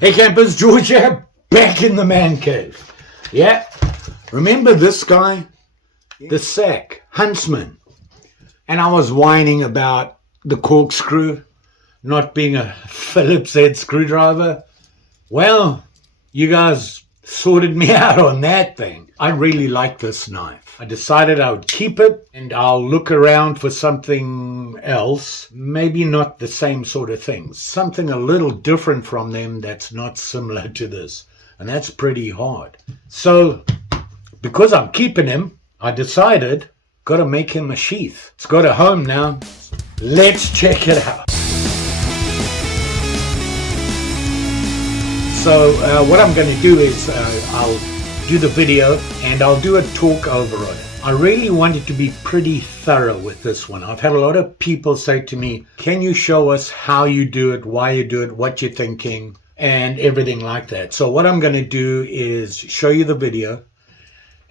Hey campers, George here, back in the man cave. Yeah, remember this guy? The sack, Huntsman. And I was whining about the corkscrew not being a Phillips head screwdriver. Well, you guys sorted me out on that thing. I really like this knife. I decided I would keep it and I'll look around for something else. Maybe not the same sort of thing. Something a little different from them that's not similar to this. And that's pretty hard. So, because I'm keeping him, I decided, gotta make him a sheath. It's got a home now. Let's check it out. So what I'm going to do is I'll do the video and I'll do a talk over on it. I really wanted to be pretty thorough with this one. I've had a lot of people say to me, can you show us how you do it, why you do it, what you're thinking, and everything like that. So what I'm going to do is show you the video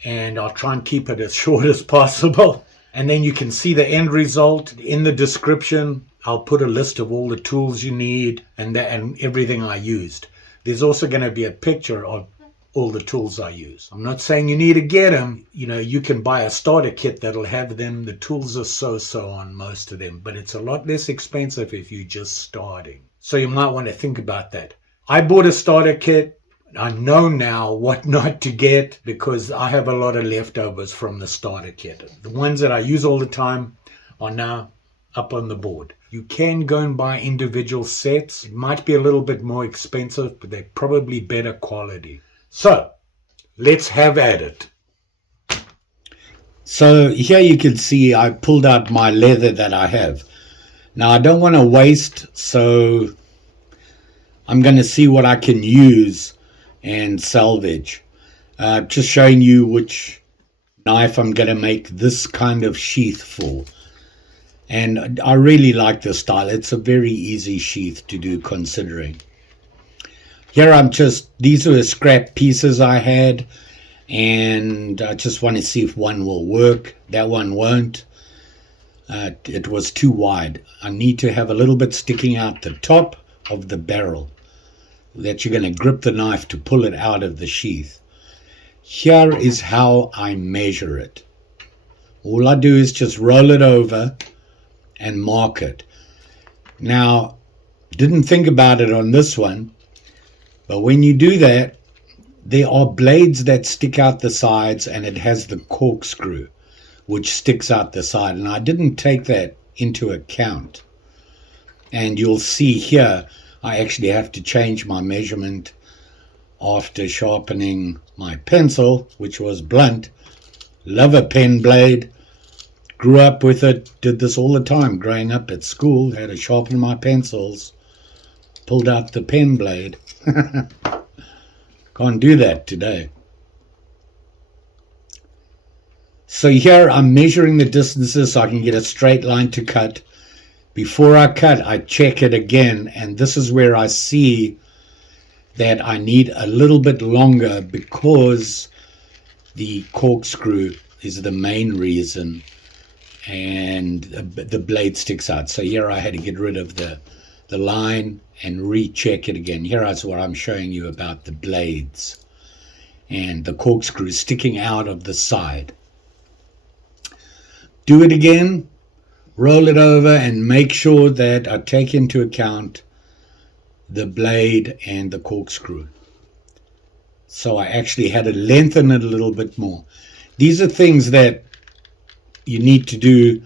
and I'll try and keep it as short as possible. And then you can see the end result in the description. I'll put a list of all the tools you need and everything I used. There's also going to be a picture of all the tools I use. I'm not saying you need to get them. You know, you can buy a starter kit that'll have them. The tools are so on most of them, but it's a lot less expensive if you're just starting. So you might want to think about that. I bought a starter kit. I know now what not to get because I have a lot of leftovers from the starter kit. The ones that I use all the time are now up on the board. You can go and buy individual sets. It might be a little bit more expensive, but they're probably better quality. So, let's have at it. So here you can see I pulled out my leather that I have. Now I don't want to waste, so I'm going to see what I can use and salvage. Just showing you which knife I'm going to make this kind of sheath for. And I really like this style. It's a very easy sheath to do considering. Here these are the scrap pieces I had. And I just want to see if one will work. That one won't. It was too wide. I need to have a little bit sticking out the top of the barrel that you're going to grip the knife to pull it out of the sheath. Here is how I measure it. All I do is just roll it over and mark it. Now, didn't think about it on this one, but when you do that, there are blades that stick out the sides and it has the corkscrew which sticks out the side, and I didn't take that into account. And you'll see here I actually have to change my measurement after sharpening my pencil, which was blunt. Love a pen blade. Grew up with it, did this all the time. Growing up at school, had to sharpen my pencils. Pulled out the pen blade. Can't do that today. So here I'm measuring the distances so I can get a straight line to cut. Before I cut, I check it again, and this is where I see that I need a little bit longer because the corkscrew is the main reason. And the blade sticks out. So here I had to get rid of the line and recheck it again. Here is what I'm showing you about the blades and the corkscrew sticking out of the side. Do it again, roll it over, and make sure that I take into account the blade and the corkscrew. So I actually had to lengthen it a little bit more. These are things that you need to do.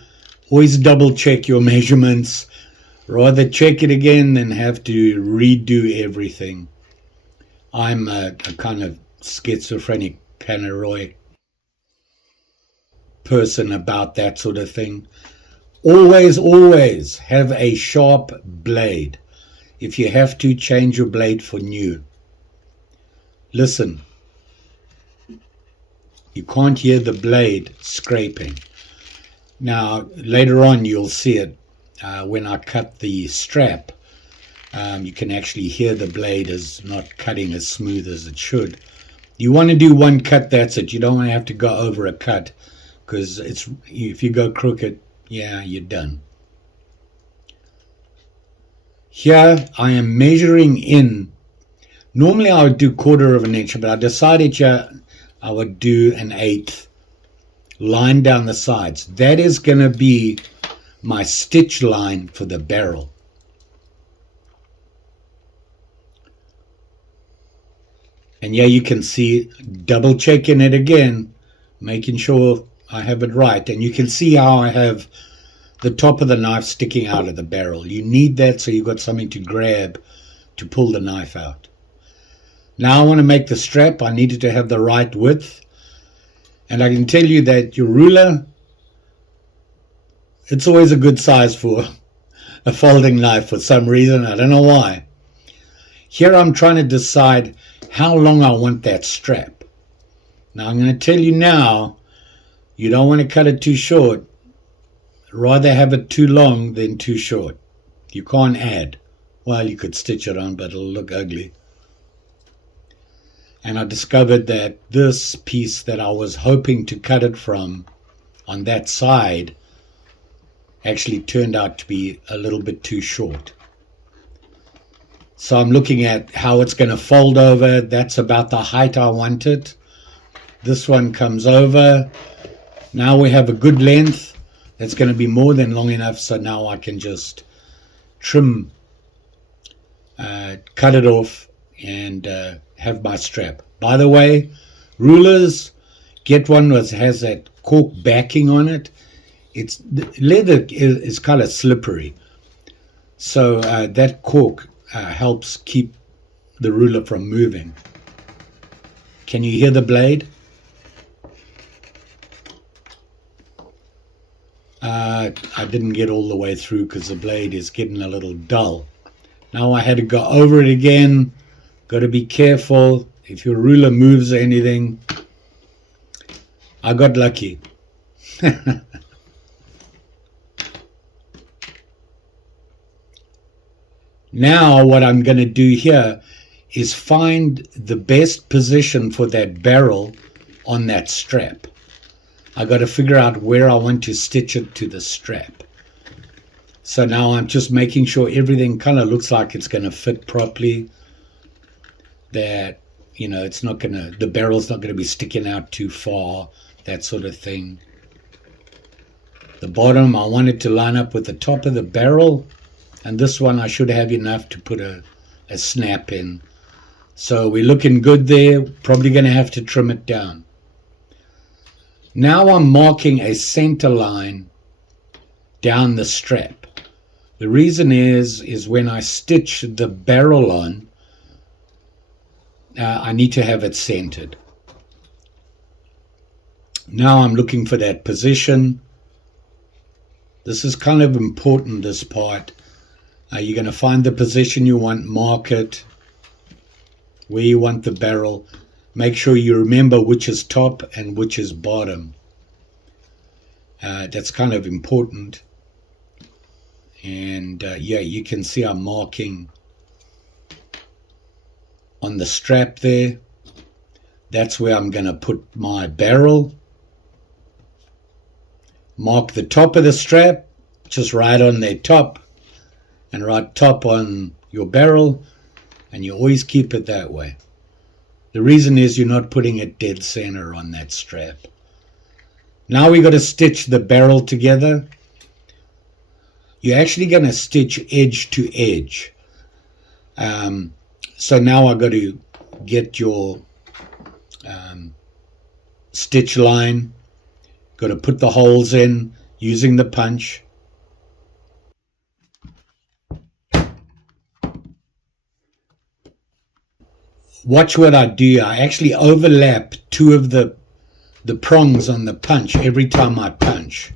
Always double check your measurements. Rather check it again than have to redo everything. I'm a kind of schizophrenic, paranoid person about that sort of thing. Always have a sharp blade. If you have to, change your blade for new. Listen. You can't hear the blade scraping. Now, later on, you'll see it when I cut the strap. You can actually hear the blade is not cutting as smooth as it should. You want to do one cut, that's it. You don't want to have to go over a cut because if you go crooked, yeah, you're done. Here I am measuring in Normally I would do 1/4 of an inch, but I decided I would do an 1/8 line down the sides. That is going to be my stitch line for the barrel. And yeah, you can see, double checking it again, making sure I have it right. And you can see how I have the top of the knife sticking out of the barrel. You need that so you've got something to grab to pull the knife out. Now I want to make the strap. I needed to have the right width. And I can tell you that your ruler, it's always a good size for a folding knife for some reason. I don't know why. Here I'm trying to decide how long I want that strap. Now I'm going to tell you now, you don't want to cut it too short. Rather have it too long than too short. You can't add. Well, you could stitch it on, but it'll look ugly. And I discovered that this piece that I was hoping to cut it from on that side actually turned out to be a little bit too short. So I'm looking at how it's going to fold over. That's about the height I want it. This one comes over. Now we have a good length. That's going to be more than long enough, so now I can just trim, cut it off, and have my strap. By the way, rulers, get one that has that cork backing on it. The leather is kind of slippery, so that cork helps keep the ruler from moving. Can you hear the blade? I didn't get all the way through because the blade is getting a little dull. Now I had to go over it again. Got to be careful if your ruler moves or anything. I got lucky. Now what I'm going to do here is find the best position for that barrel on that strap. I got to figure out where I want to stitch it to the strap. So now I'm just making sure everything kind of looks like it's going to fit properly. That, you know, it's not going to, the barrel's not going to be sticking out too far, that sort of thing. The bottom, I want it to line up with the top of the barrel. And this one, I should have enough to put a snap in. So we're looking good there. Probably going to have to trim it down. Now I'm marking a center line down the strap. The reason is when I stitch the barrel on, I need to have it centered. Now I'm looking for that position. This is kind of important, this part. You're going to find the position you want, mark it, where you want the barrel. Make sure you remember which is top and which is bottom. That's kind of important. And yeah, you can see I'm marking on the strap there. That's where I'm going to put my barrel. Mark the top of the strap, just right on their top, and right top on your barrel, and you always keep it that way. The reason is you're not putting it dead center on that strap. Now we got to stitch the barrel together. You're actually going to stitch edge to edge. So now I got to get your stitch line. Got to put the holes in using the punch. Watch what I do. I actually overlap two of the prongs on the punch every time I punch.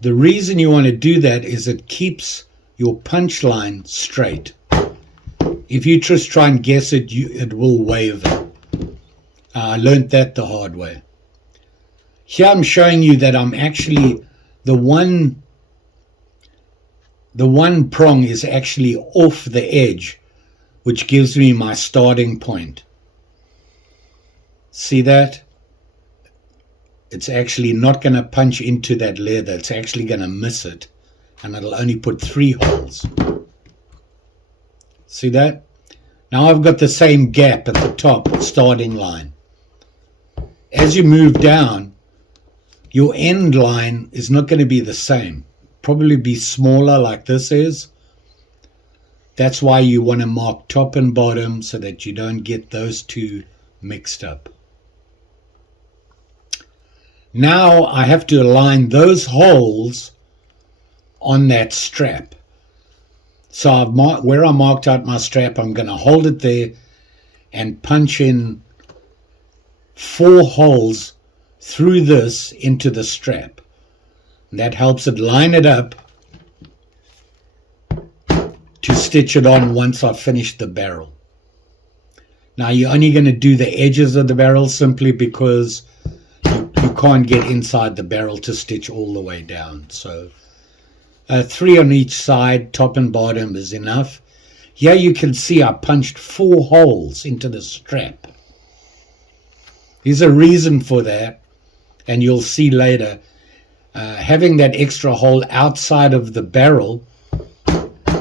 The reason you want to do that is it keeps your punch line straight. If you just try and guess it, it will waver. I learned that the hard way. Here I'm showing you that I'm actually, the one prong is actually off the edge, which gives me my starting point. See that? It's actually not going to punch into that leather. It's actually going to miss it, and it'll only put 3 holes. See that? Now I've got the same gap at the top, starting line. As you move down, your end line is not going to be the same. Probably be smaller like this is. That's why you want to mark top and bottom so that you don't get those two mixed up. Now I have to align those holes on that strap. So where I marked out my strap, I'm going to hold it there and punch in 4 holes through this into the strap. And that helps it line it up to stitch it on once I've finished the barrel. Now you're only going to do the edges of the barrel simply because you can't get inside the barrel to stitch all the way down. So 3 on each side, top and bottom, is enough. Here you can see I punched 4 holes into the strap. There's a reason for that, and you'll see later. Having that extra hole outside of the barrel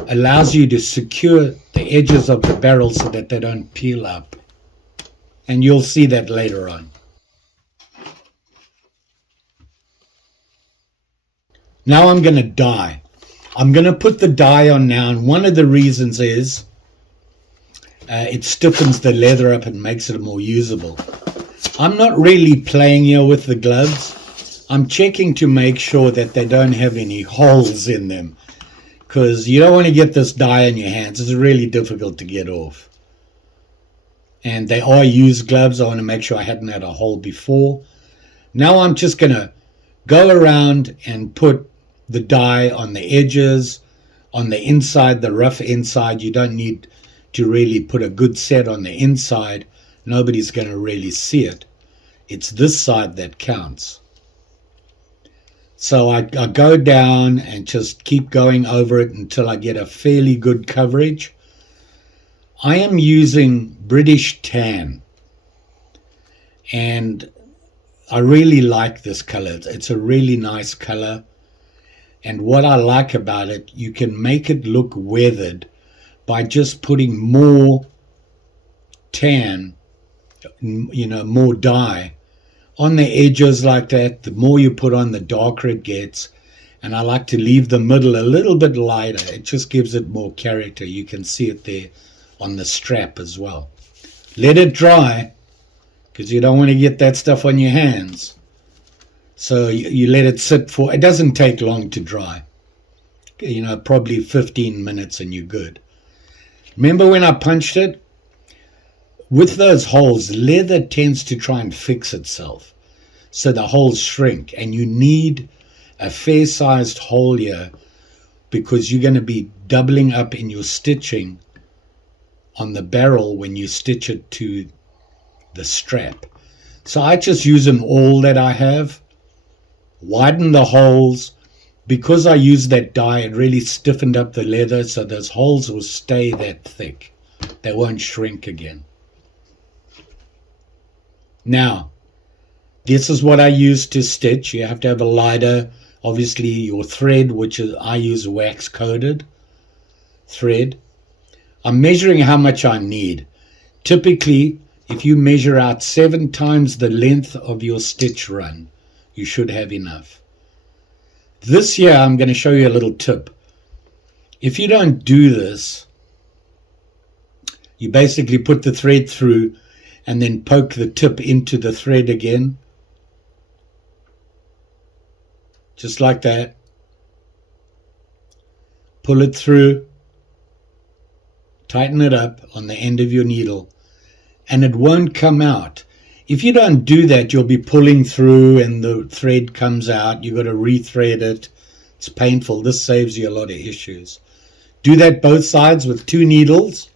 allows you to secure the edges of the barrel so that they don't peel up. And you'll see that later on. Now I'm going to dye. I'm going to put the dye on now, and one of the reasons is it stiffens the leather up and makes it more usable. I'm not really playing here with the gloves. I'm checking to make sure that they don't have any holes in them, because you don't want to get this dye in your hands. It's really difficult to get off. And they are used gloves. I want to make sure I hadn't had a hole before. Now I'm just going to go around and put the dye on the edges, on the inside, the rough inside. You don't need to really put a good set on the inside. Nobody's going to really see it. It's this side that counts. So I go down and just keep going over it until I get a fairly good coverage. I am using British Tan, and I really like this color. It's a really nice color. And what I like about it, you can make it look weathered by just putting more tan, more dye on the edges like that. The more you put on, the darker it gets. And I like to leave the middle a little bit lighter. It just gives it more character. You can see it there on the strap as well. Let it dry, because you don't want to get that stuff on your hands. So you let it sit for, it doesn't take long to dry. Probably 15 minutes and you're good. Remember when I punched it? With those holes, leather tends to try and fix itself. So the holes shrink, and you need a fair-sized hole here because you're going to be doubling up in your stitching on the barrel when you stitch it to the strap. So I just use an awl that I have. Widen the holes. Because I used that dye, it really stiffened up the leather, so those holes will stay that thick. They won't shrink again. Now, this is what I use to stitch. You have to have a lighter. Obviously, your thread, which is, I use wax coated thread. I'm measuring how much I need. Typically, if you measure out 7 times the length of your stitch run, you should have enough. This year, I'm going to show you a little tip. If you don't do this, you basically put the thread through and then poke the tip into the thread again. Just like that. Pull it through. Tighten it up on the end of your needle, and it won't come out. If you don't do that, you'll be pulling through and the thread comes out. You've got to rethread it. It's painful. This saves you a lot of issues. Do that both sides with 2 needles.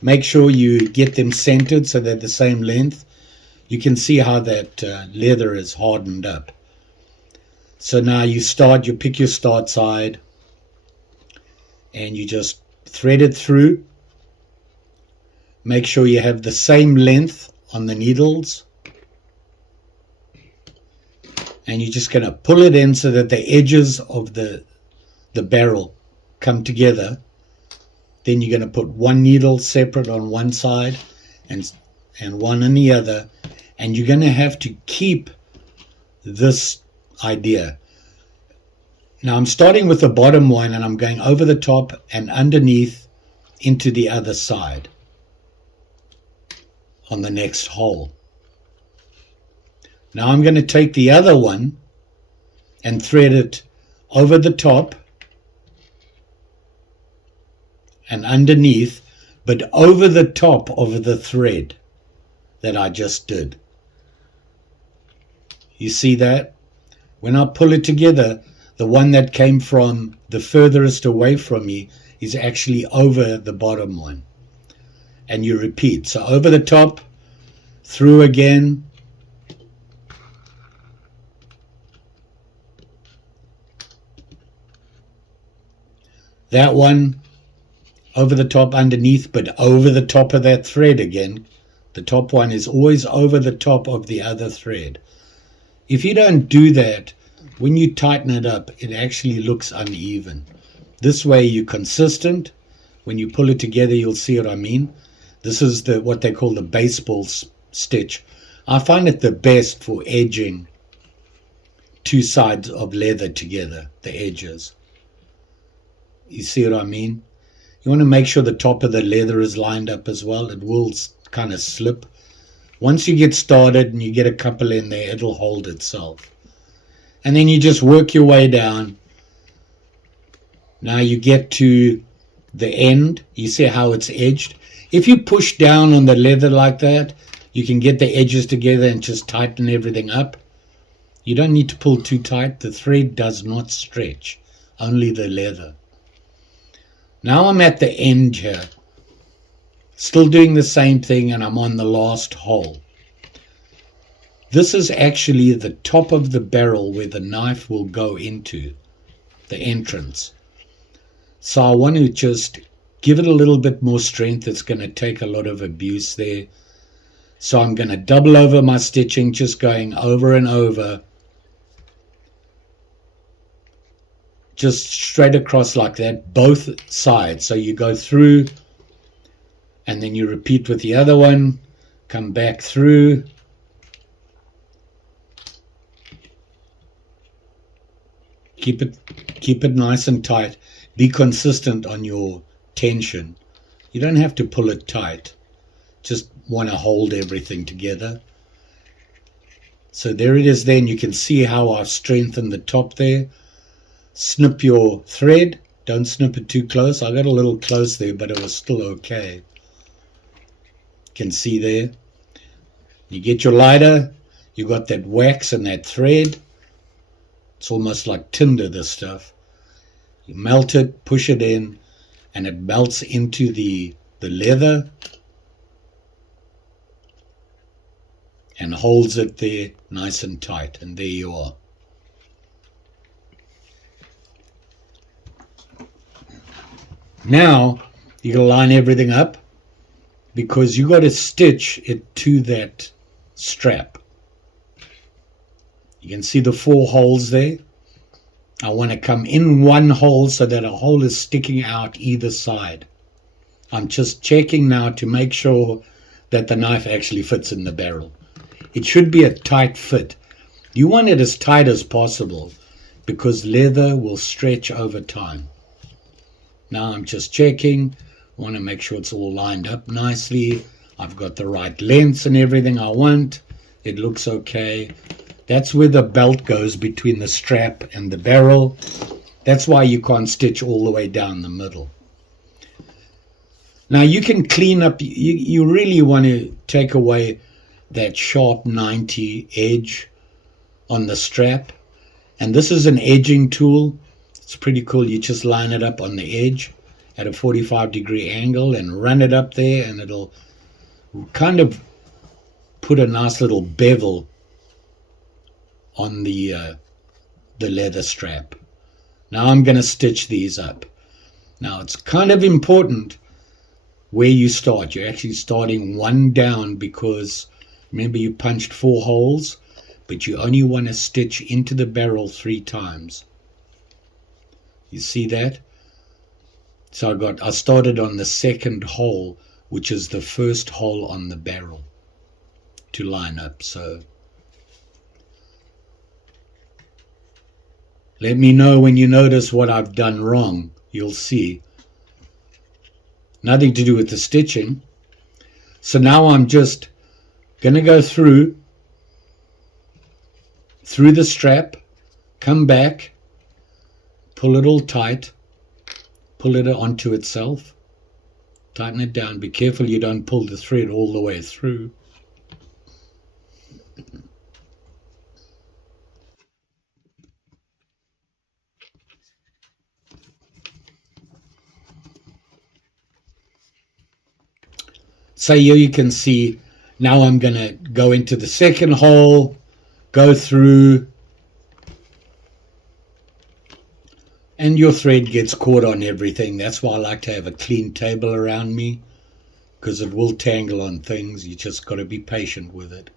Make sure you get them centered so they're the same length. You can see how that leather is hardened up. So now you pick your start side, and you just thread it through. Make sure you have the same length on the needles. And you're just going to pull it in so that the edges of the barrel come together. Then you're going to put one needle separate on one side and one on the other, and you're going to have to keep this idea. Now I'm starting with the bottom one, and I'm going over the top and underneath into the other side on the next hole. Now I'm going to take the other one and thread it over the top and underneath, but over the top of the thread that I just did. You see that? When I pull it together, the one that came from the furthest away from me is actually over the bottom one. And you repeat. So over the top, through again, that one over the top, underneath, but over the top of that thread again. The top one is always over the top of the other thread. If you don't do that, when you tighten it up, it actually looks uneven. This way you're consistent. When you pull it together, you'll see what I mean. This is what they call the baseball stitch. I find it the best for edging two sides of leather together, the edges. You see what I mean? You want to make sure the top of the leather is lined up as well. It will kind of slip. Once you get started and you get a couple in there, it'll hold itself. And then you just work your way down. Now you get to the end. You see how it's edged? If you push down on the leather like that, you can get the edges together and just tighten everything up. You don't need to pull too tight. The thread does not stretch, only the leather. Now I'm at the end here, still doing the same thing, and I'm on the last hole. This is actually the top of the barrel where the knife will go into, the entrance. So I want to just give it a little bit more strength. It's going to take a lot of abuse there. So I'm going to double over my stitching, just going over and over, just straight across like that, both sides. So you go through and then you repeat with the other one, come back through, keep it nice and tight. Be consistent on your tension. You don't have to pull it tight, just want to hold everything together. So there it is. Then you can see how I've strengthened the top there. Snip your thread, don't snip it too close. I got a little close there, but it was still okay. You can see there. You get your lighter, you got that wax and that thread. It's almost like tinder, this stuff. You melt it, push it in, and it melts into the leather and holds it there nice and tight. And there you are. Now you got to line everything up, because you got to stitch it to that strap. You can see the 4 holes there. I want to come in one hole so that a hole is sticking out either side. I'm just checking now to make sure that the knife actually fits in the barrel. It should be a tight fit. You want it as tight as possible, because leather will stretch over time. Now I'm just checking. I want to make sure it's all lined up nicely. I've got the right lengths and everything I want. It looks okay. That's where the belt goes between the strap and the barrel. That's why you can't stitch all the way down the middle. Now you can clean up. You really want to take away that sharp 90 edge on the strap. And this is an edging tool. It's pretty cool. You just line it up on the edge at a 45-degree angle and run it up there, and it'll kind of put a nice little bevel on the leather strap. Now I'm going to stitch these up. Now it's kind of important where you start. You're actually starting one down, because remember you punched 4 holes, but you only want to stitch into the barrel 3 times. You see that? So I started on the second hole, which is the first hole on the barrel, to line up. So let me know when you notice what I've done wrong. You'll see. Nothing to do with the stitching. So now I'm just going to go through the strap, come back, pull it all tight, pull it onto itself, tighten it down. Be careful you don't pull the thread all the way through. So here you can see, now I'm going to go into the second hole, go through, and your thread gets caught on everything. That's why I like to have a clean table around me, because it will tangle on things. You just got to be patient with it.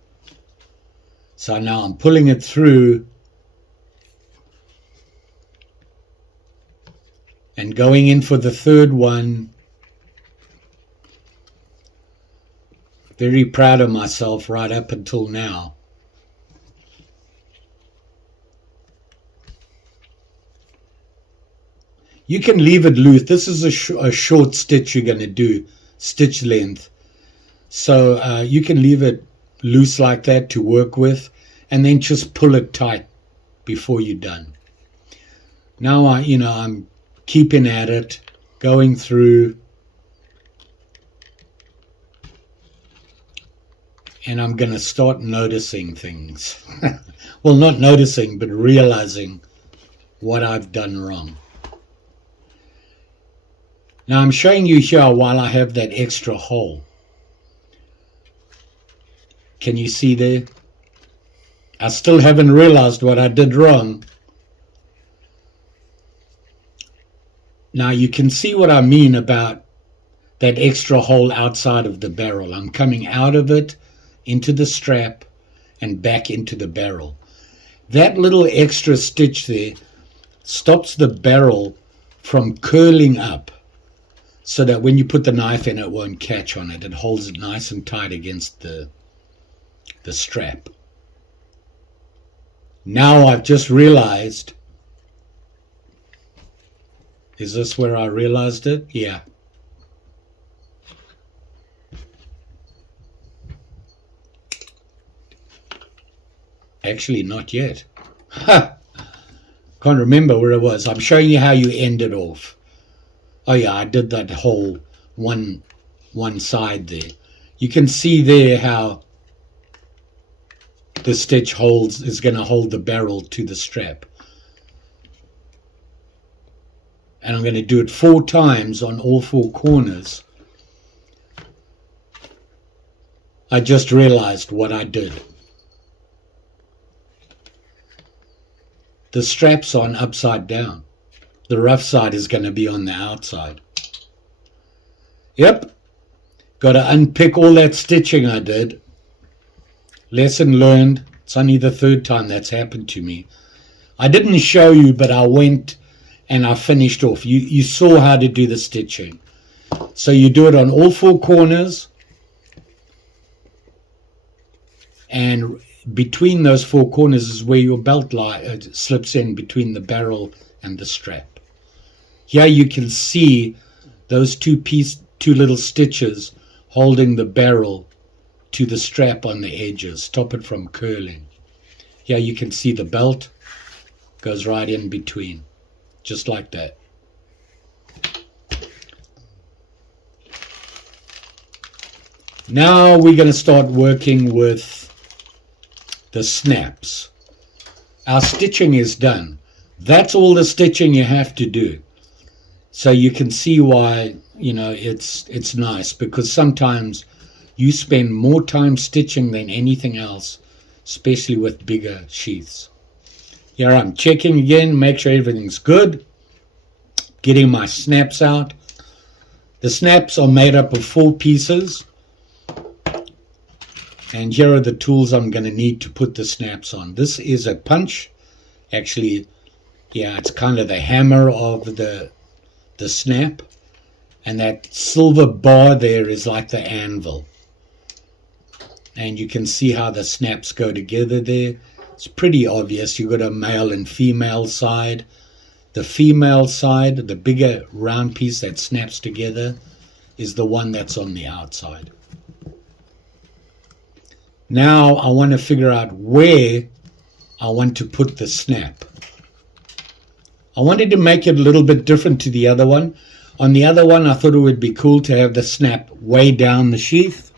So now I'm pulling it through and going in for the third one. Very proud of myself right up until now. You can leave it loose. This is a short stitch you're going to do, stitch length. So you can leave it loose like that to work with, and then just pull it tight before you're done. Now I'm keeping at it, going through, and I'm going to start noticing things. Well, not noticing, but realizing what I've done wrong. Now I'm showing you here while I have that extra hole. Can you see there? I still haven't realized what I did wrong. Now you can see what I mean about that extra hole outside of the barrel. I'm coming out of it into the strap and back into the barrel. That little extra stitch there stops the barrel from curling up, so that when you put the knife in, it won't catch on it. It holds it nice and tight against the strap. Now I've just realized, is this where I realized it? Yeah. Actually, not yet. Can't remember where it was. I'm showing you how you end it off. Oh yeah, I did that whole one side there. You can see there how the stitch is going to hold the barrel to the strap. And I'm going to do it 4 times on all 4 corners. I just realized what I did. The strap's on upside down. The rough side is going to be on the outside. Yep. Got to unpick all that stitching I did. Lesson learned. It's only the 3rd time that's happened to me. I didn't show you, but I went and I finished off. You saw how to do the stitching. So you do it on all 4 corners. And between those 4 corners is where your belt slips in between the barrel and the strap. Here you can see those two little stitches holding the barrel to the strap on the edges, stop it from curling. Here you can see the belt goes right in between, just like that. Now we're going to start working with the snaps. Our stitching is done. That's all the stitching you have to do. So you can see why, it's nice, because sometimes you spend more time stitching than anything else, especially with bigger sheaths. Here I'm checking again, make sure everything's good. Getting my snaps out. The snaps are made up of 4 pieces. And here are the tools I'm going to need to put the snaps on. This is a punch. Actually, yeah, it's kind of the hammer of the snap. And that silver bar there is like the anvil. And you can see how the snaps go together there. It's pretty obvious. You've got a male and female side. The female side, the bigger round piece that snaps together, is the one that's on the outside. Now I want to figure out where I want to put the snap. I wanted to make it a little bit different to the other one. On the other one, I thought it would be cool to have the snap way down the sheath.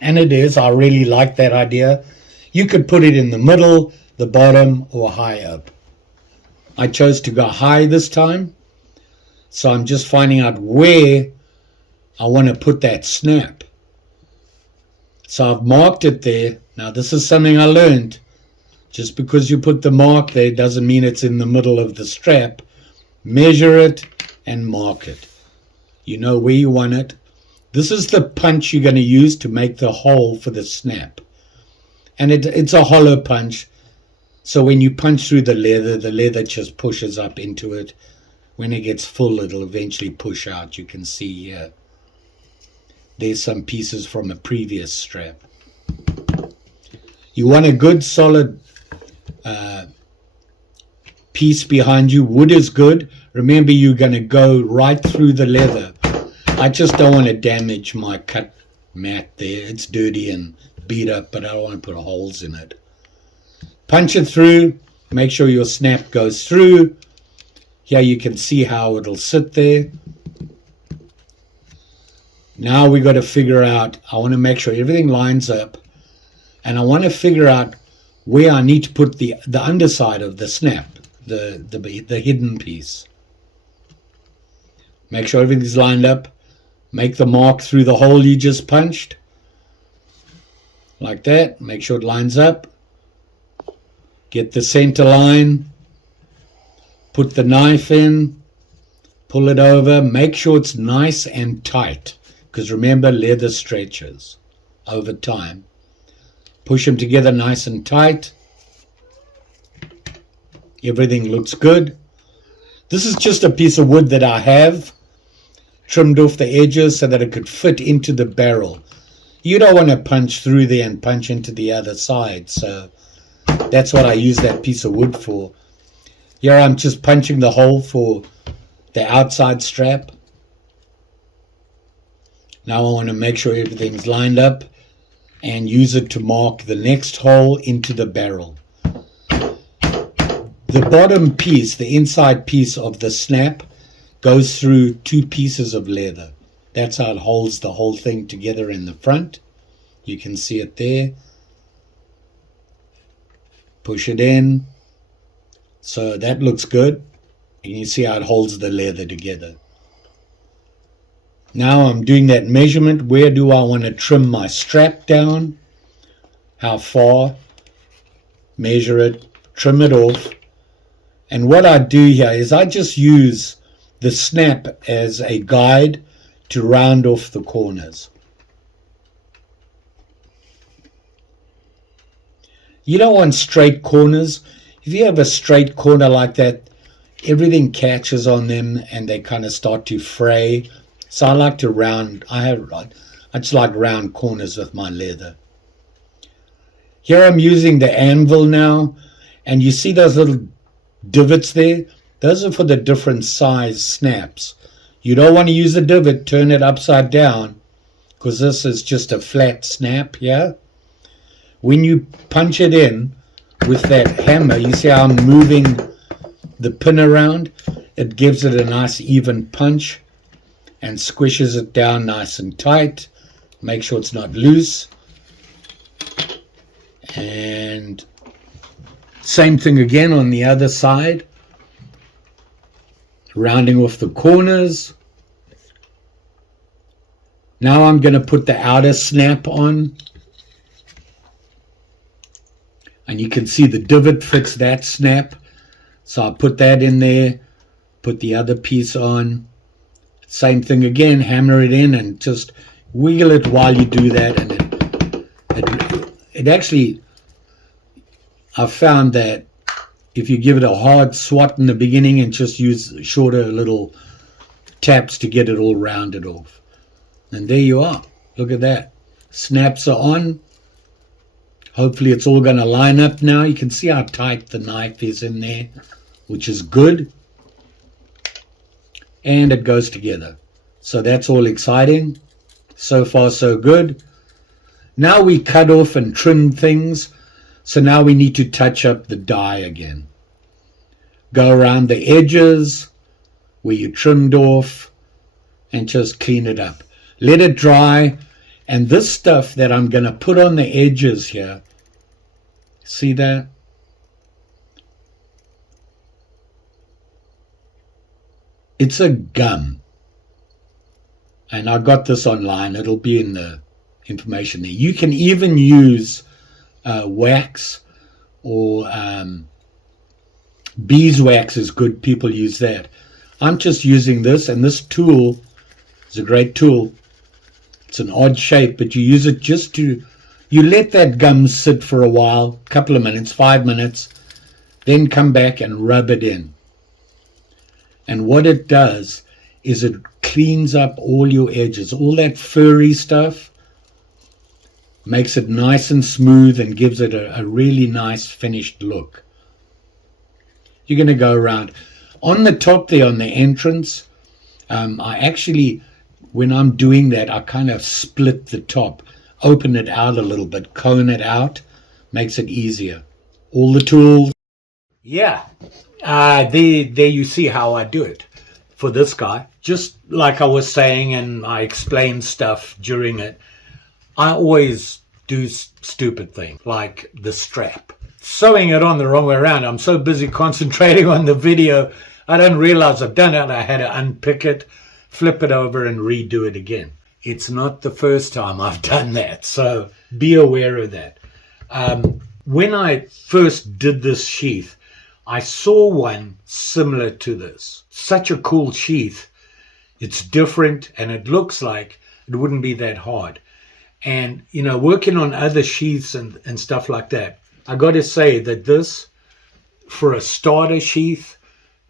And it is. I really like that idea. You could put it in the middle, the bottom, or high up. I chose to go high this time. So I'm just finding out where I want to put that snap. So I've marked it there. Now this is something I learned. Just because you put the mark there doesn't mean it's in the middle of the strap. Measure it and mark it. You know where you want it. This is the punch you're going to use to make the hole for the snap. And it's a hollow punch. So when you punch through the leather just pushes up into it. When it gets full, it'll eventually push out. You can see here. There's some pieces from a previous strap. You want a good solid piece behind you. Wood is good. Remember, you're going to go right through the leather. I just don't want to damage my cut mat there. It's dirty and beat up, but I don't want to put holes in it. Punch it through. Make sure your snap goes through. Here you can see how it'll sit there. Now we got to figure out, I want to make sure everything lines up, and I want to figure out where I need to put the underside of the snap, the hidden piece. Make sure everything's lined up. Make the mark through the hole you just punched. Like that. Make sure it lines up. Get the center line. Put the knife in. Pull it over. Make sure it's nice and tight. Because remember, leather stretches over time. Push them together nice and tight. Everything looks good. This is just a piece of wood that I have trimmed off the edges so that it could fit into the barrel. You don't want to punch through there and punch into the other side. So that's what I use that piece of wood for. Here I'm just punching the hole for the outside strap. Now I want to make sure everything's lined up and use it to mark the next hole into the barrel. The bottom piece, the inside piece of the snap, goes through two pieces of leather. That's how it holds the whole thing together in the front. You can see it there. Push it in. So that looks good. And you see how it holds the leather together. Now I'm doing that measurement. Where do I want to trim my strap down? How far? Measure it. Trim it off. And what I do here is I just use the snap as a guide to round off the corners. You don't want straight corners. If you have a straight corner like that, everything catches on them and they kind of start to fray. So I like to round. I just like round corners with my leather. Here I'm using the anvil now, and you see those little divots there? Those are for the different size snaps. You don't want to use the divot, turn it upside down, because this is just a flat snap here. When you punch it in with that hammer, you see how I'm moving the pin around? It gives it a nice even punch and squishes it down nice and tight. Make sure it's not loose. And same thing again on the other side. Rounding off the corners. Now I'm going to put the outer snap on. And you can see the divot fits that snap. So I put that in there. Put the other piece on. Same thing again. Hammer it in and just wiggle it while you do that. And it actually, I've found that if you give it a hard swat in the beginning and just use shorter little taps to get it all rounded off. And there you are. Look at that. Snaps are on. Hopefully it's all going to line up now. You can see how tight the knife is in there, which is good. And it goes together. So that's all exciting. So far so good. Now we cut off and trim things. So now we need to touch up the die again. Go around the edges where you trimmed off and just clean it up. Let it dry. And this stuff that I'm going to put on the edges here, see that? It's a gum. And I got this online. It'll be in the information there. You can even use wax or beeswax is good. People use that. I'm just using this, and this tool is a great tool. It's an odd shape, but you use it just to, you let that gum sit for a while, a couple of minutes, 5 minutes, then come back and rub it in. And what it does is it cleans up all your edges, all that furry stuff, makes it nice and smooth and gives it a really nice finished look. You're going to go around. On the top there, on the entrance, I actually, when I'm doing that, I kind of split the top, open it out a little bit, cone it out, makes it easier. All the tools. Yeah, there you see how I do it for this guy. Just like I was saying, and I explained stuff during it, I always do stupid things, like the strap. Sewing it on the wrong way around. I'm so busy concentrating on the video, I don't realize I've done it. I had to unpick it, flip it over, and redo it again. It's not the first time I've done that, so be aware of that. When I first did this sheath, I saw one similar to this. Such a cool sheath. It's different, and it looks like it wouldn't be that hard. And, you know, working on other sheaths and stuff like that, I got to say that this, for a starter sheath,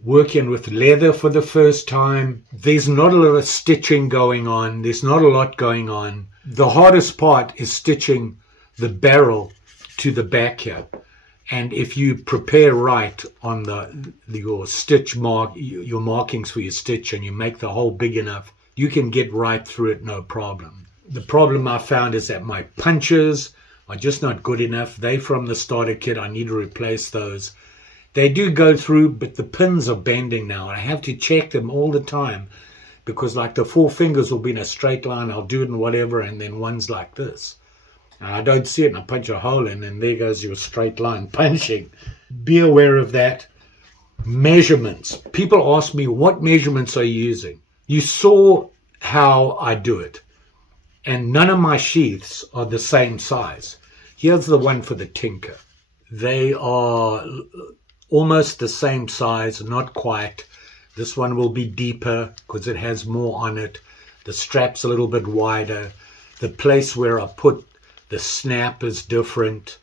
working with leather for the first time, there's not a lot of stitching going on. There's not a lot going on. The hardest part is stitching the barrel to the back here. And if you prepare right on your stitch your markings for your stitch, and you make the hole big enough, you can get right through it, no problem. The problem I found is that my punches are just not good enough. They from the starter kit. I need to replace those. They do go through, but the pins are bending now. I have to check them all the time because like the 4 fingers will be in a straight line. I'll do it in whatever, and then one's like this. And I don't see it, and I punch a hole in, and there goes your straight line punching. Be aware of that. Measurements. People ask me, what measurements are you using? You saw how I do it. And none of my sheaths are the same size. Here's the one for the tinker. They are almost the same size, not quite. This one will be deeper because it has more on it. The strap's a little bit wider. The place where I put the snap is different.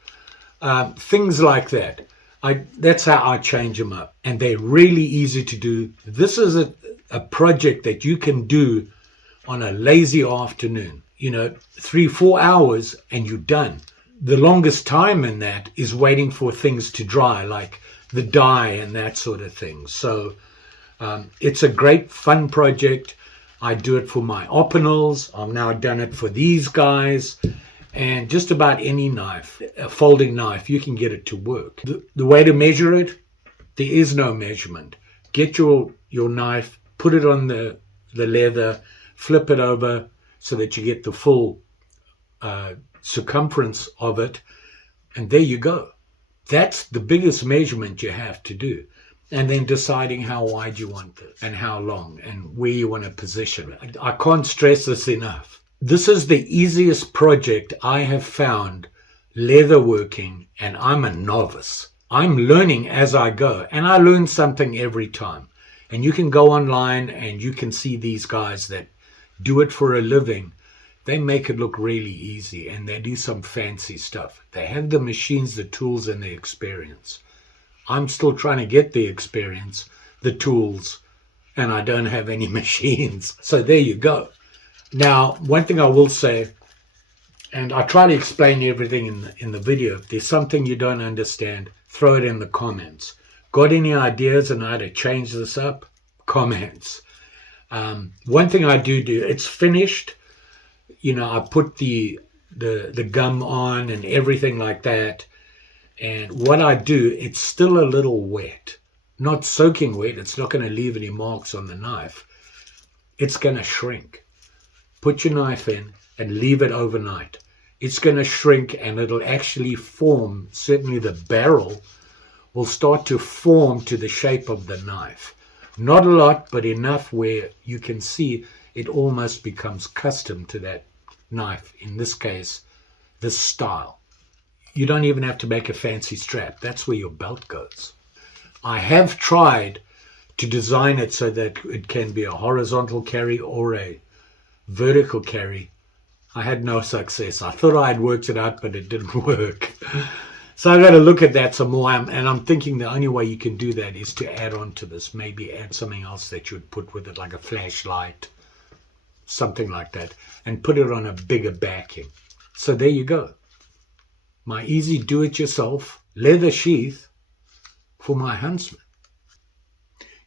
Things like that. That's how I change them up. And they're really easy to do. This is a project that you can do on a lazy afternoon. 3-4 hours and you're done. The longest time in that is waiting for things to dry, like the dye and that sort of thing. So it's a great fun project. I do it for my opinals. I've now done it for these guys. And just about any knife, a folding knife, you can get it to work. The way to measure it, there is no measurement. Get your knife, put it on the leather, flip it over so that you get the full circumference of it, and there you go. That's the biggest measurement you have to do. And then deciding how wide you want this and how long and where you want to position it. I can't stress this enough. This is the easiest project I have found leatherworking, and I'm a novice. I'm learning as I go, and I learn something every time. And you can go online and you can see these guys that do it for a living. They make it look really easy, and they do some fancy stuff. They have the machines, the tools, and the experience. I'm still trying to get the experience, the tools, and I don't have any machines. So there you go. Now, one thing I will say, and I try to explain everything in the video. If there's something you don't understand, throw it in the comments. Got any ideas on how to change this up? Comments. One thing I do, it's finished. You know, I put the gum on and everything like that. And what I do, it's still a little wet. Not soaking wet. It's not going to leave any marks on the knife. It's going to shrink. Put your knife in and leave it overnight. It's going to shrink and it'll actually form. Certainly the barrel will start to form to the shape of the knife. Not a lot, but enough where you can see it almost becomes custom to that knife. In this case, this style. You don't even have to make a fancy strap. That's where your belt goes. I have tried to design it so that it can be a horizontal carry or a vertical carry. I had no success. I thought I had worked it out, but it didn't work. So I got to look at that some more. And I'm thinking the only way you can do that is to add on to this. Maybe add something else that you would put with it, like a flashlight, something like that, and put it on a bigger backing. So there you go. My easy do-it-yourself leather sheath for my Huntsman.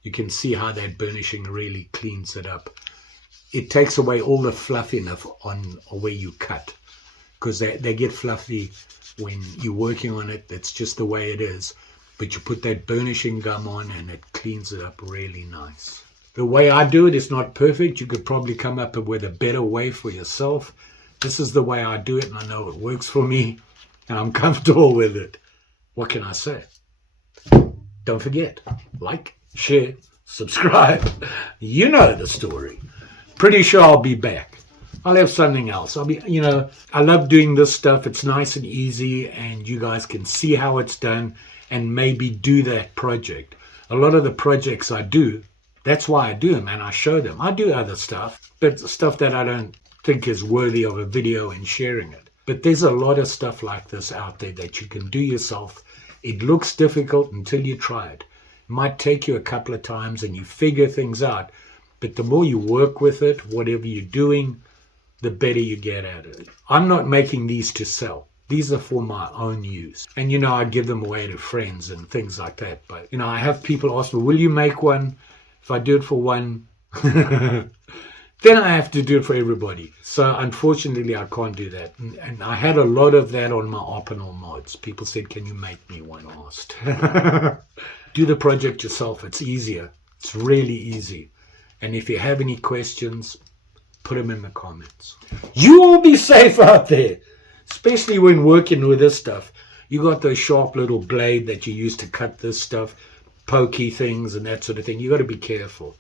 You can see how that burnishing really cleans it up. It takes away all the fluffiness on where you cut, because they get fluffy when you're working on it. That's just the way it is. But you put that burnishing gum on and it cleans it up really nice. The way I do it is not perfect. You could probably come up with a better way for yourself. This is the way I do it, and I know it works for me, and I'm comfortable with it. What can I say? Don't forget, like, share, subscribe. You know the story. Pretty sure I'll be back. I'll have something else. I love doing this stuff. It's nice and easy, and you guys can see how it's done and maybe do that project. A lot of the projects I do, that's why I do them, and I show them. I do other stuff, but stuff that I don't think is worthy of a video and sharing it. But there's a lot of stuff like this out there that you can do yourself. It looks difficult until you try it. It might take you a couple of times and you figure things out. But the more you work with it, whatever you're doing, the better you get at it. I'm not making these to sell. These are for my own use. And, I give them away to friends and things like that. But, I have people ask me, will you make one? If I do it for one, then I have to do it for everybody. So, unfortunately, I can't do that. And I had a lot of that on my Opinel mods. People said, can you make me one? Asked. Do the project yourself. It's easier. It's really easy. And if you have any questions, put them in the comments. You all be safe out there, especially when working with this stuff. You got those sharp little blade that you use to cut this stuff, pokey things and that sort of thing. You got to be careful.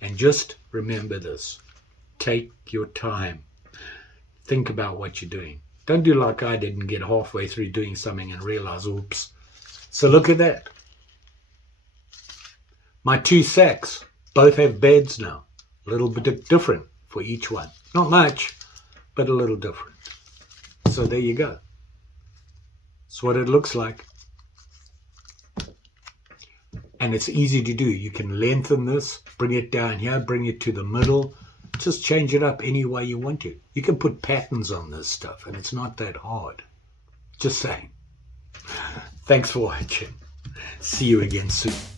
And just remember this. Take your time. Think about what you're doing. Don't do like I did and get halfway through doing something and realize, oops. So look at that. My 2 sacks. Both have beds now. A little bit different for each one. Not much, but a little different. So there you go. That's what it looks like. And it's easy to do. You can lengthen this, bring it down here, bring it to the middle. Just change it up any way you want to. You can put patterns on this stuff, and it's not that hard. Just saying. Thanks for watching. See you again soon.